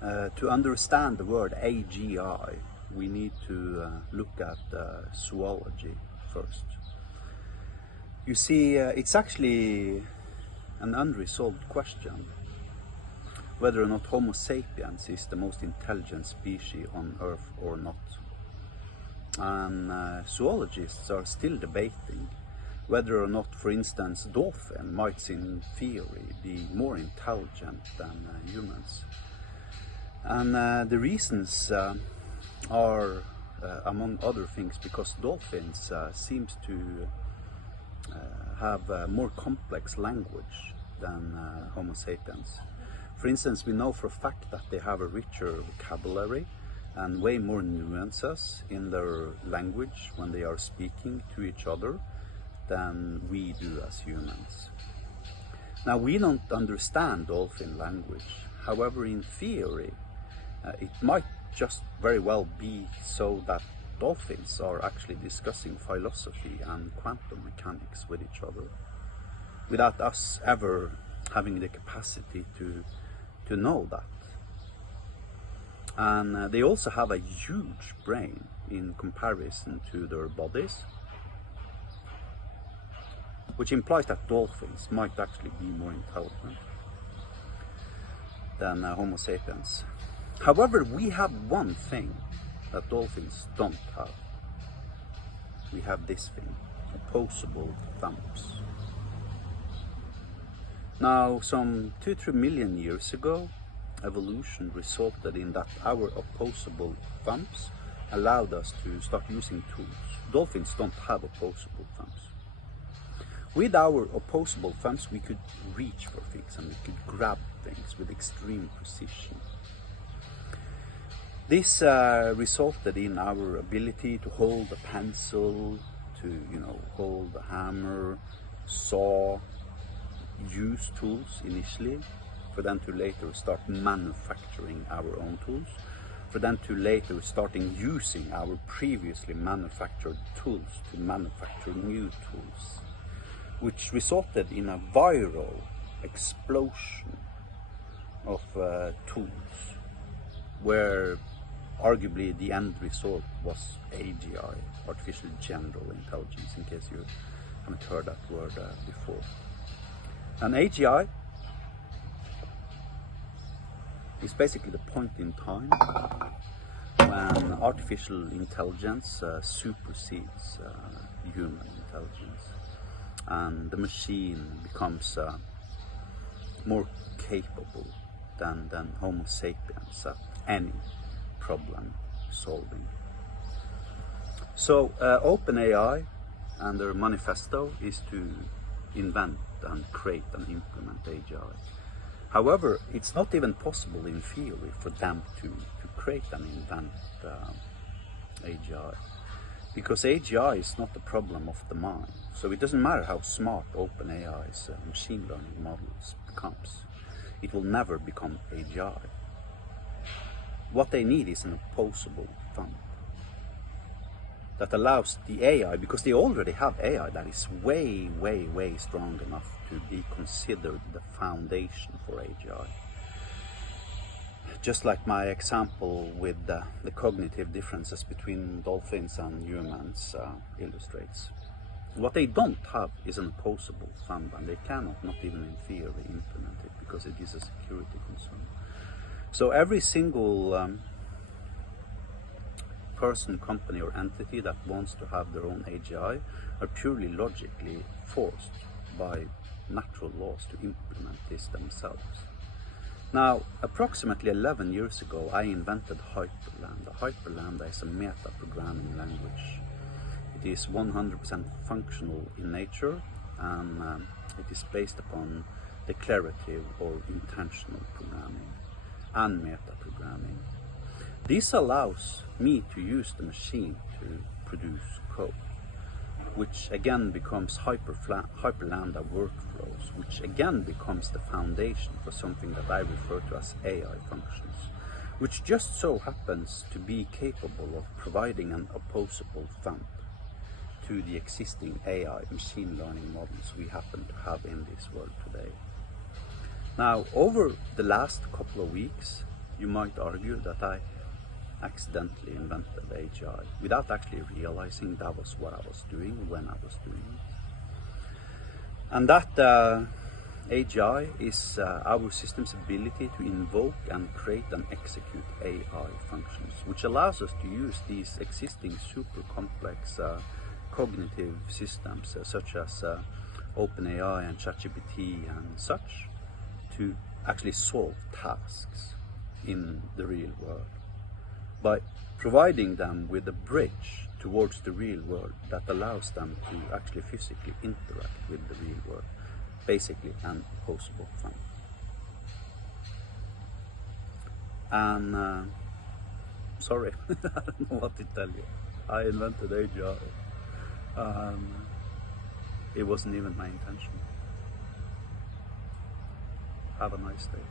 To understand the word AGI, we need to look at zoology first. You see, it's actually an unresolved question whether or not Homo sapiens is the most intelligent species on Earth or not. And zoologists are still debating whether or not, for instance, dolphin might in theory be more intelligent than humans. And the reasons are, among other things, because dolphins seems to have a more complex language than Homo sapiens. For instance, we know for a fact that they have a richer vocabulary and way more nuances in their language when they are speaking to each other than we do as humans. Now, we don't understand dolphin language. However, in theory, it might just very well be so that dolphins are actually discussing philosophy and quantum mechanics with each other without us ever having the capacity to know that. And they also have a huge brain in comparison to their bodies, which implies that dolphins might actually be more intelligent than Homo sapiens. However, we have one thing that dolphins don't have. We have this thing, opposable thumbs. Now, some 2-3 million years ago, evolution resulted in that our opposable thumbs allowed us to start using tools. Dolphins don't have opposable thumbs. With our opposable thumbs, we could reach for things and we could grab things with extreme precision. This resulted in our ability to hold a pencil, to hold a hammer, saw, use tools initially, for them to later start manufacturing our own tools, for them to later starting using our previously manufactured tools to manufacture new tools, which resulted in a viral explosion of tools, where arguably the end result was AGI, artificial general intelligence, in case you haven't heard that word before. And AGI is basically the point in time when artificial intelligence supersedes human intelligence, and the machine becomes more capable than Homo sapiens at any problem solving. So OpenAI and their manifesto is to invent and create and implement AGI. However, it's not even possible in theory for them to create and invent AGI, because AGI is not the problem of the mind. So it doesn't matter how smart OpenAI's machine learning models becomes. It will never become AGI. What they need is an opposable thumb that allows the AI, because they already have AI that is way, way, way strong enough to be considered the foundation for AGI. Just like my example with the cognitive differences between dolphins and humans illustrates. What they don't have is an opposable thumb, and they cannot, not even in theory, implement it because it is a security concern. So every single person, company or entity that wants to have their own AGI are purely logically forced by natural laws to implement this themselves. Now, approximately 11 years ago, I invented Hyperlambda. Hyperlambda is a meta-programming language. It is 100% functional in nature, and it is based upon declarative or intentional programming and meta-programming. This allows me to use the machine to produce code, which again becomes Hyperlambda workflows, which again becomes the foundation for something that I refer to as AI functions, which just so happens to be capable of providing an opposable thumb to the existing AI machine learning models we happen to have in this world today. Now, over the last couple of weeks, you might argue that I accidentally invented AGI without actually realizing that was what I was doing when I was doing it. And that AGI is our system's ability to invoke and create and execute AI functions, which allows us to use these existing super complex cognitive systems such as OpenAI and ChatGPT and such to actually solve tasks in the real world by providing them with a bridge towards the real world that allows them to actually physically interact with the real world, basically an opposable thing. And sorry, I don't know what to tell you. I invented AGI. It wasn't even my intention. Have a nice day.